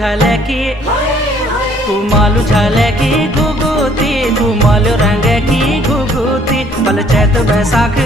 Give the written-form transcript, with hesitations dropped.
झाले की कुमालू झाले की घुगुती कुमालू रंग की घुगुती बल चैत बैसाख